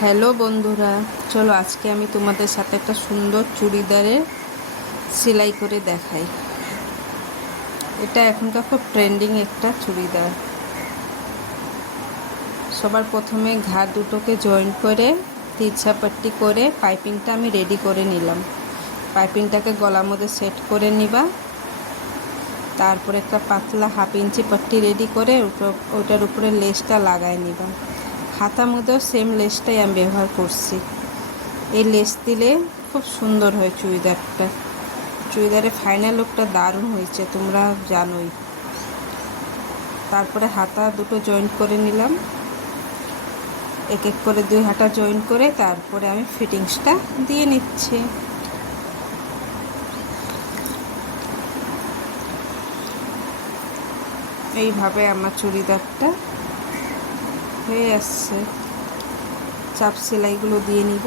Hello বন্ধুরা, চলো আজকে আমি তোমাদের সাথে একটা সুন্দর চুড়িদারের সেলাই করে দেখাই। এটা এখনকার খুব ট্রেন্ডিং একটা চুড়িদার। সবার প্রথমে ঘাড় দুটোকে জয়েন করে তিরছা পাট্টি করে পাইপিংটা আমি রেডি করে নিলাম। পাইপিংটাকে গলার মধ্যে সেট করে নিবা। তারপরে একটা পাতলা 1/2 ইঞ্চি পাট্টি রেডি করে ওটার উপরে লেসটা লাগাই নিবা। হাতার মধ্যেও সেম লেসটাই আমি ব্যবহার করছি। এই লেস দিলে খুব সুন্দর হয় চুড়িদারটা। চুড়িদারের ফাইনাল লুকটা দারুণ হয়েছে, তোমরা জানোই। তারপরে হাতা দুটো জয়েন্ট করে নিলাম, এক এক করে 2 হাতা জয়েন্ট করে তারপরে আমি ফিটিংসটা দিয়ে নিচ্ছি। এইভাবে আমার চুড়িদারটা হয়ে আসছে। চাপ সেলাইগুলো দিয়ে নিব।